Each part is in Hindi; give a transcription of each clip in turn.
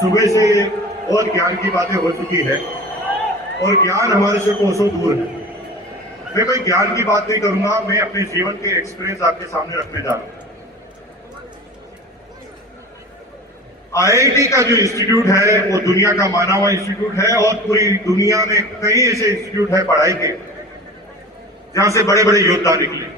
सुबह से बहुत ज्ञान की बातें हो चुकी है और ज्ञान हमारे से कोसों दूर है। मैं कोई ज्ञान की बात नहीं करूंगा, मैं अपने जीवन के एक्सपीरियंस आपके सामने रखने जा रहा हूं। आईआईटी का जो इंस्टीट्यूट है वो दुनिया का माना हुआ इंस्टीट्यूट है और पूरी दुनिया में कई ऐसे इंस्टीट्यूट है पढ़ाई के जहां से बड़े बड़े योद्धा निकले।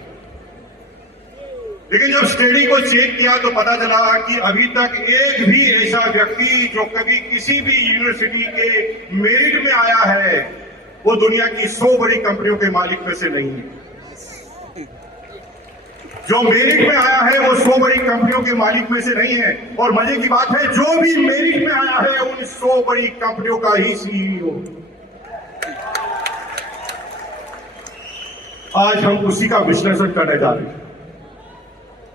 लेकिन जब स्टडी को चेक किया तो पता चला कि अभी तक एक भी ऐसा व्यक्ति जो कभी किसी भी यूनिवर्सिटी के मेरिट में आया है वो दुनिया की 100 बड़ी कंपनियों के मालिक में से नहीं है। जो मेरिट में आया है वो 100 बड़ी कंपनियों के मालिक में से नहीं है। और मजे की बात है, जो भी मेरिट में आया है उन 100 बड़ी कंपनियों का ही सीईओ। आज हम उसी का विश्लेषण करने जा रहे हैं।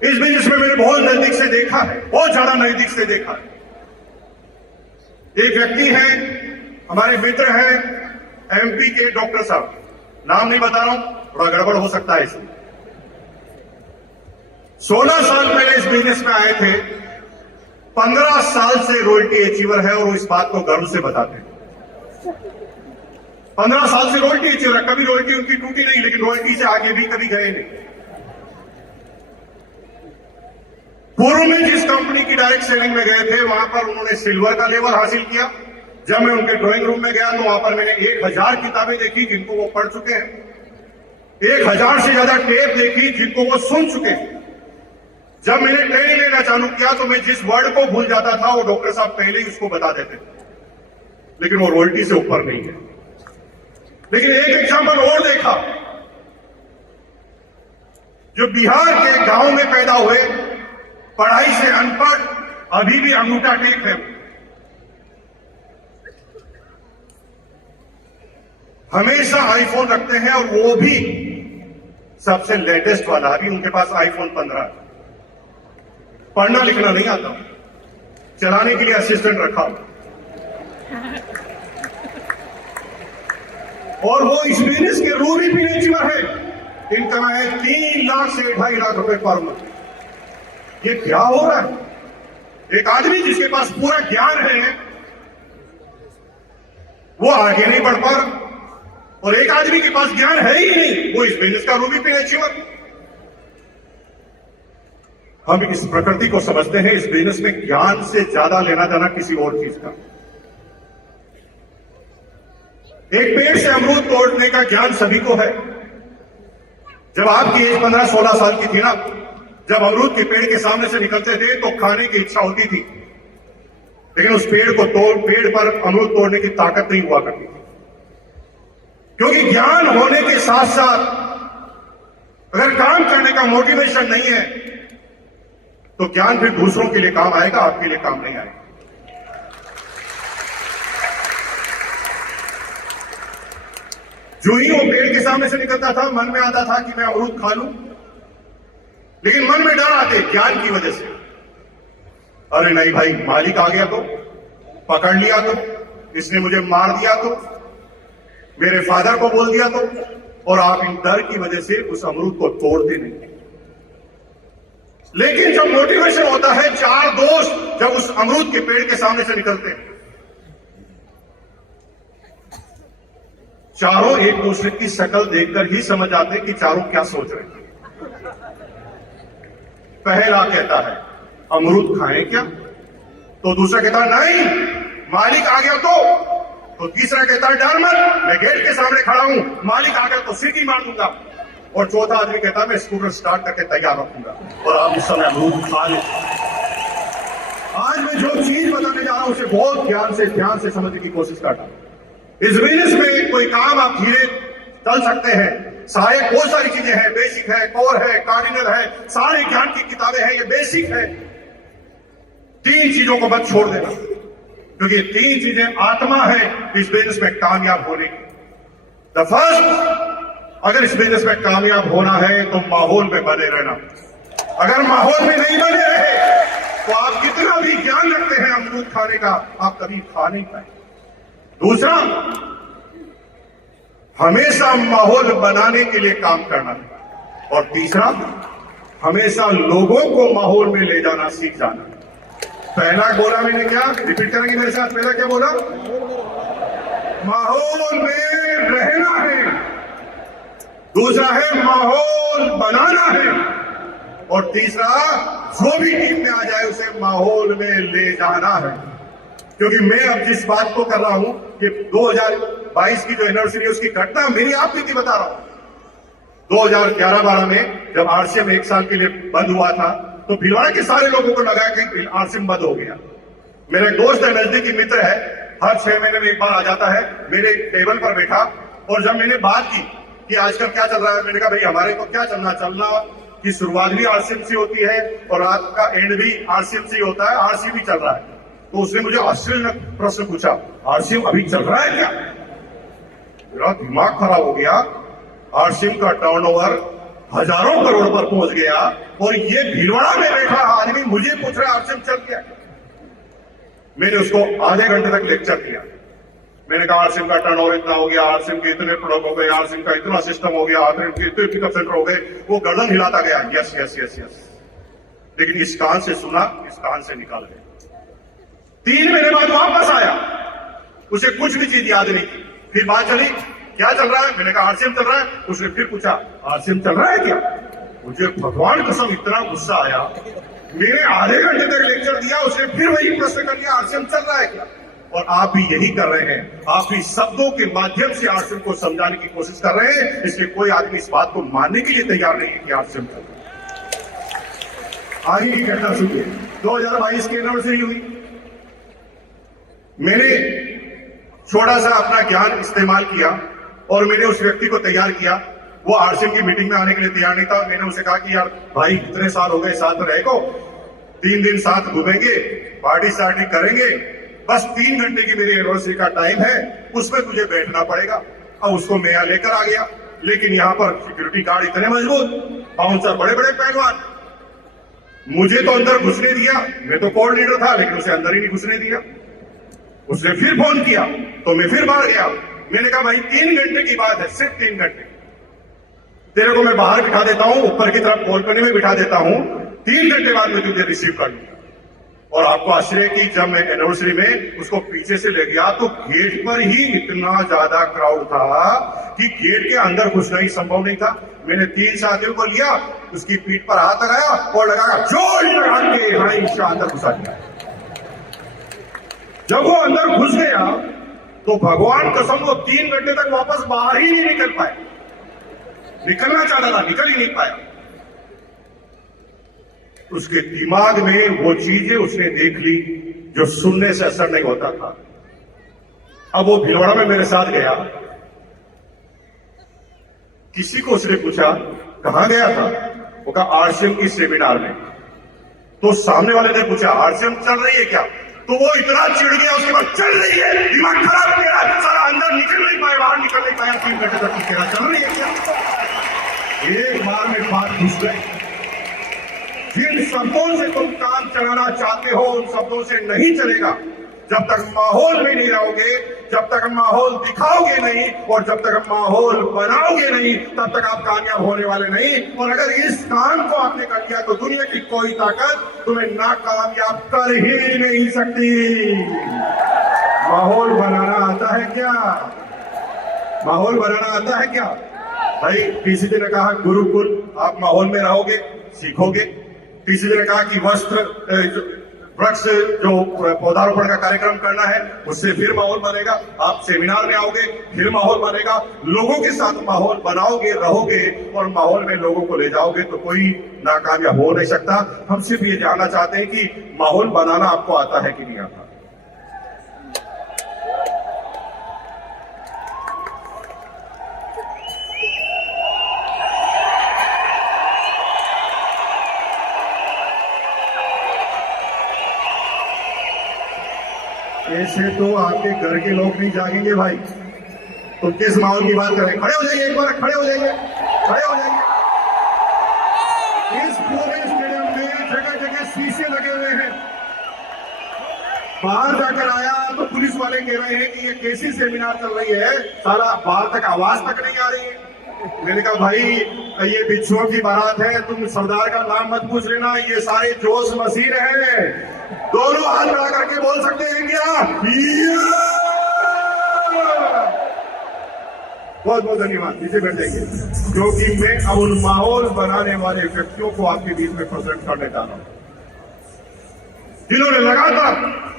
इस बिजनेस में मैंने बहुत नजदीक से देखा है, बहुत ज्यादा नजदीक से देखा है। एक व्यक्ति है, हमारे मित्र हैं, एमपी के डॉक्टर साहब, नाम नहीं बता रहा हूं, थोड़ा गड़बड़ हो सकता है इसमें। 16 साल पहले इस बिजनेस में आए थे, 15 साल से रॉयल्टी अचीवर है और वो इस बात को गर्व से बताते हैं। 15 साल से रॉयल्टी अचीवर है, कभी रॉयल्टी उनकी टूटी नहीं, लेकिन रॉयल्टी से आगे भी कभी गए नहीं। पूर्व में जिस कंपनी की डायरेक्ट सेलिंग में गए थे वहां पर उन्होंने सिल्वर का लेवल हासिल किया। जब मैं उनके ड्राइंग रूम में गया तो वहां पर मैंने 1000 किताबें देखी जिनको वो पढ़ चुके हैं, 1000 से ज्यादा टेप देखी जिनको वो सुन चुके हैं। जब मैंने ट्रेनिंग लेना चालू किया तो मैं जिस वर्ड को भूल जाता था वो डॉक्टर साहब पहले ही उसको बता देते थे, लेकिन वो रॉयल्टी से ऊपर नहीं है। लेकिन एक एग्जाम्पल और देखा, जो बिहार के गांव में पैदा हुए, पढ़ाई से अनपढ़, अभी भी अंगूठा टेक है, हमेशा आईफोन रखते हैं और वो भी सबसे लेटेस्ट वाला। अभी उनके पास आईफोन 15 है। पढ़ना लिखना नहीं आता, चलाने के लिए असिस्टेंट रखा और वो इस बिजनेस के रूल भी नहीं चुका है। इनकम है 3 लाख से 2.5 लाख रुपए पर मंथ। ये क्या हो रहा है? एक आदमी जिसके पास पूरा ज्ञान है वो आगे नहीं बढ़ पा रहा, और एक आदमी के पास ज्ञान है ही नहीं, वो इस बिजनेस का रूबी पिन अचीवर। हम इस प्रकृति को समझते हैं, इस बिजनेस में ज्ञान से ज्यादा लेना देना किसी और चीज का। एक पेड़ से अमरूद तोड़ने का ज्ञान सभी को है। जब आपकी एज 15-16 साल की थी ना, जब अमरूद के पेड़ के सामने से निकलते थे तो खाने की इच्छा होती थी, लेकिन उस पेड़ पर अमरूद तोड़ने की ताकत नहीं हुआ करती थी। क्योंकि ज्ञान होने के साथ साथ अगर काम करने का मोटिवेशन नहीं है तो ज्ञान फिर दूसरों के लिए काम आएगा, आपके लिए काम नहीं आएगा। जो ही वो पेड़ के सामने से निकलता था, मन में आता था कि मैं अमरूद खा लूं, लेकिन मन में डर आते ज्ञान की वजह से। अरे नहीं भाई, मालिक आ गया तो, पकड़ लिया तो, इसने मुझे मार दिया तो, मेरे फादर को बोल दिया तो, और आप इन डर की वजह से उस अमरूद को तोड़ते नहीं। लेकिन जब मोटिवेशन होता है, 4 दोस्त जब उस अमरूद के पेड़ के सामने से निकलते हैं, चारों एक दूसरे की शक्ल देखकर ही समझ आते हैं कि चारों क्या सोच रहे हैं। पहला कहता है अमरूद खाएं क्या, तो दूसरा कहता है नहीं, मालिक आ गया तो तीसरा कहता है डर मत, मैं गेट के सामने खड़ा हूं, मालिक आ गया तो सीटी मार दूंगा, और चौथा आदमी कहता है मैं स्कूटर स्टार्ट करके तैयार रखूंगा और आप उस समय अमरूद खा लें। आज मैं जो चीज बताने जा रहा हूं उसे बहुत ध्यान से समझने की कोशिश करता हूं। इस बिजनेस में कोई काम आप धीरे चल सकते हैं, सारे बहुत सारी चीजें हैं, बेसिक है, कोर है, कार्डिनल है, सारे ज्ञान की किताबें हैं, ये बेसिक है। 3 चीजों को मत छोड़ देना, क्योंकि 3 चीजें आत्मा है इस बिजनेस में कामयाब होने की। द फर्स्ट, अगर इस बिजनेस में कामयाब होना है तो माहौल में बने रहना। अगर माहौल में नहीं बने रहे तो आप कितना भी ज्ञान रखते हैं अमरूद खाने का, आप कभी खा नहीं पाए। दूसरा, हमेशा माहौल बनाने के लिए काम करना है। और तीसरा, हमेशा लोगों को माहौल में ले जाना सीख जाना। पहला बोला मैंने क्या, रिपीट करेंगे मेरे साथ, पहला क्या बोला? माहौल में रहना है। दूसरा है माहौल बनाना है। और तीसरा, जो भी टीम में आ जाए उसे माहौल में ले जाना है। क्योंकि मैं अब जिस बात को कर रहा हूं कि 2022 की जो एनिवर्सरी है उसकी घटना मेरी आप बीती बता रहा हूं। 2011-12 में जब आरसीएम 1 साल के लिए बंद हुआ था तो भिलवाड़ा के सारे लोगों को लगा कि आरसीएम बंद हो गया। मेरा एक दोस्त है, नजदीकी मित्र है, हर 6 महीने में एक बार आ जाता है, मेरे टेबल पर बैठा। और जब मैंने बात की कि आजकल क्या चल रहा है, मैंने कहा भाई हमारे को क्या चलना की शुरुआत भी आरसीएम से होती है और रात का एंड भी आरसीएम से होता है, आरसीएम भी चल रहा है। तो उसने मुझे आश्चर्य प्रश्न पूछा, आरसीएम अभी चल रहा है क्या? मेरा दिमाग खराब हो गया। आरसीएम का टर्नओवर हजारों करोड़ पर पहुंच गया और ये भीलवाड़ा में बैठा आदमी मुझे पूछ रहा है आरसीएम चल गया। मैंने उसको आधे घंटे तक लेक्चर दिया। मैंने कहा आरसीएम का टर्नओवर इतना हो गया, आरसीएम के इतने प्रोडक्ट हो गए, आरसीएम का इतना सिस्टम हो गया, आरसीएम के इतने पिकअप सेंटर हो गए। वो गर्दन हिलाता गया, यस यस यस यस। लेकिन इस कान से सुना, इस कान से निकाल गया। 3 महीने बाद वापस आया, उसे कुछ भी चीज याद नहीं थी। फिर बात चली, क्या चल रहा है? मैंने कहा आरसीएम चल रहा है। उसने फिर पूछा आरसीएम चल रहा है क्या? मुझे भगवान कसम इतना गुस्सा आया। मैंने आधे घंटे तक लेक्चर दिया, उसने फिर वही प्रश्न कर लिया, आरसीएम चल रहा है क्या? और आप भी यही कर रहे हैं, आप भी शब्दों के माध्यम से आरसीएम को समझाने की कोशिश कर रहे हैं। इसलिए कोई आदमी इस बात को मानने के लिए तैयार नहीं है कि आरसीएम चल रहा है। आगे की घटना सुनिए। 2022 की एनिवर्सरी हुई। मैंने थोड़ा सा अपना ज्ञान इस्तेमाल किया और मैंने उस व्यक्ति को तैयार किया। वो आरसीएम की मीटिंग में आने के लिए तैयार नहीं था। मैंने उसे कहा कि यार भाई इतने साल हो गए साथ रहे को, 3 दिन साथ घूमेंगे, पार्टी सार्टी करेंगे, बस 3 घंटे की मेरी एनिवर्सरी का टाइम है, उसमें तुझे बैठना पड़ेगा। अब उसको मैं यहाँ लेकर आ गया, लेकिन यहाँ पर सिक्योरिटी गार्ड इतने मजबूत, बाउंसर बड़े बड़े पहलवान। मुझे तो अंदर घुसने दिया, मैं तो कोर लीडर था, लेकिन उसे अंदर ही नहीं घुसने दिया। उसने फिर फोन किया तो मैं फिर बाहर गया। मैंने कहा भाई 3 घंटे की बात है, सिर्फ 3 घंटे, तेरे को मैं बाहर बिठा देता हूं, ऊपर की तरफ बालकनी में बिठा देता हूं, 3 घंटे बाद मैं तुझे रिसीव कर लूंगा। और आपको आश्चर्य कि जब मैं एनिवर्सरी में उसको पीछे से ले गया तो गेट पर ही इतना ज्यादा क्राउड था कि गेट के अंदर घुसना ही संभव नहीं था। मैंने 3 साथियों को लिया, उसकी पीठ पर हाथ लगाया और लगाया जोर लगा के अंदर घुसा दिया। जब वो अंदर घुस गया तो भगवान कसम वो 3 घंटे तक वापस बाहर ही नहीं निकल पाए। निकलना चाहता था, निकल ही नहीं पाया। उसके दिमाग में वो चीजें उसने देख ली जो सुनने से असर नहीं होता था। अब वो भीलवाड़ा में मेरे साथ गया, किसी को उसने पूछा कहां गया था, वो कहा आरसीएम की सेमिनार में। तो सामने वाले ने पूछा आरसीएम चल रही है क्या? तो वो इतना चिढ़ गया, उसके बाद चल रही है, दिमाग खराब किया, सारा अंदर निकल नहीं पाया, बाहर निकल नहीं पाया। 3 घंटे तक कह रहा चल रही है क्या? एक बार में बात घुस गई। जिन शब्दों से तुम काम चलाना चाहते हो उन शब्दों से नहीं चलेगा। जब तक माहौल में नहीं रहोगे, जब तक माहौल दिखाओगे नहीं और जब तक माहौल बनाओगे नहीं, तब तक आप कामयाब होने वाले नहीं। और अगर इस काम को आपने कर लिया तो दुनिया की कोई ताकत तुम्हें नाकामयाब कर ही नहीं सकती। माहौल बनाना आता है क्या? माहौल बनाना आता है क्या? भाई किसी ने कहा गुरुकुल, आप माहौल में रहोगे सीखोगे। किसी ने कहा कि वृक्ष जो पौधारोपण का कार्यक्रम करना है उससे फिर माहौल बनेगा। आप सेमिनार में आओगे फिर माहौल बनेगा। लोगों के साथ माहौल बनाओगे, रहोगे और माहौल में लोगों को ले जाओगे तो कोई नाकामयाब हो नहीं सकता। हम सिर्फ ये जानना चाहते हैं कि माहौल बनाना आपको आता है कि नहीं आता। ऐसे तो आपके घर के लोग नहीं जागेंगे भाई। तुम किस माहौल की बात करें? खड़े हो जाइए, एक बार खड़े हो जाइए, खड़े हो जाइए। इस पूरे स्टेडियम में जगह जगह शीशे लगे हुए हैं। बाहर जाकर आया तो पुलिस वाले कह रहे हैं कि ये कैसी सेमिनार चल रही है, सारा बाहर तक आवाज तक नहीं आ रही है। मैंने कहा भाई ये बिच्छुओं की बारात है, तुम सरदार का नाम मत पूछ लेना, ये सारे जोश मसीह है। दोनों हाथ बढ़ा करके बोल सकते हैं क्या? बहुत बहुत धन्यवाद। नीचे बैठ जाइए, क्योंकि मैं अब उन माहौल बनाने वाले व्यक्तियों को आपके बीच में प्रेजेंट करने जा रहा हूं, जिन्होंने लगातार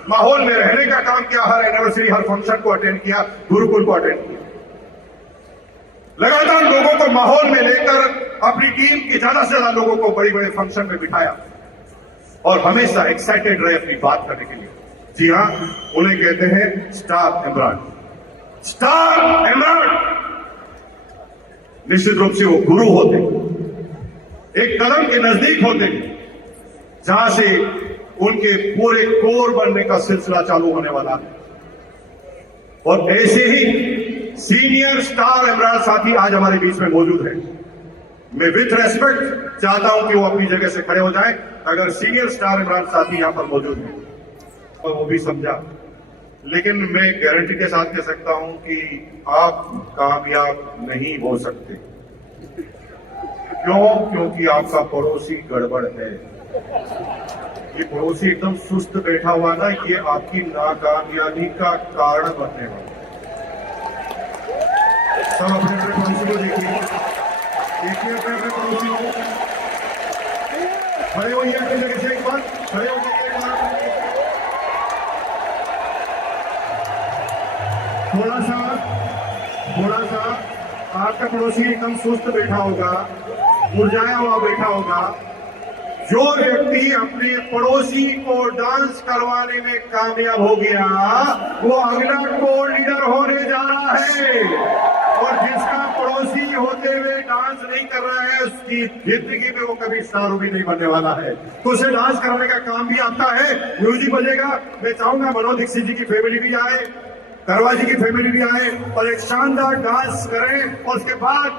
माहौल में रहने का काम किया, हर एनिवर्सरी हर फंक्शन को अटेंड किया, गुरुकुल को अटेंड किया, लगातार लोगों को माहौल में लेकर अपनी टीम के ज्यादा से ज्यादा लोगों को बड़े बड़े फंक्शन में बिठाया और हमेशा एक्साइटेड रहे अपनी बात करने के लिए। जी हां, उन्हें कहते हैं स्टार इमरान। स्टार इमरान निश्चित रूप से वो गुरु होते, एक कदम के नजदीक होते, जहां से उनके पूरे कोर बनने का सिलसिला चालू होने वाला है। और ऐसे ही सीनियर स्टार इमरान साथी आज हमारे बीच में मौजूद है। मैं विथ रेस्पेक्ट चाहता हूं कि वो अपनी जगह से खड़े हो जाएं, अगर सीनियर स्टार इमरान साथी यहां पर मौजूद है और वो भी समझा। लेकिन मैं गारंटी के साथ कह सकता हूं कि आप कामयाब नहीं हो सकते। क्यों? क्योंकि आपका पड़ोसी गड़बड़ है। ये पड़ोसी एकदम सुस्त बैठा हुआ ना, ये आपकी नाकामयाबी का कारण बनने वाला। सब अपने अपने पड़ोसी को देखिए, अपने अपने पड़ोसी को। खड़े होइए अपनी जगह से, एक बार खड़े हो जाइए। थोड़ा सा आपका पड़ोसी एकदम सुस्त बैठा होगा, मुरझाया हुआ बैठा होगा। जो व्यक्ति अपने पड़ोसी को डांस करवाने में कामयाब हो गया, वो अगला कोर लीडर होने जा रहा है। और जिसका पड़ोसी होते हुए डांस नहीं कर रहा है, उसकी जिंदगी में वो कभी स्टार भी नहीं बनने वाला है। तो उसे डांस करने का काम भी आता है। म्यूजिक बजेगा, मैं चाहूंगा मनोज दीक्षित जी की फैमिली भी आए, करवा जी की फैमिली भी आए और एक शानदार डांस करें और उसके बाद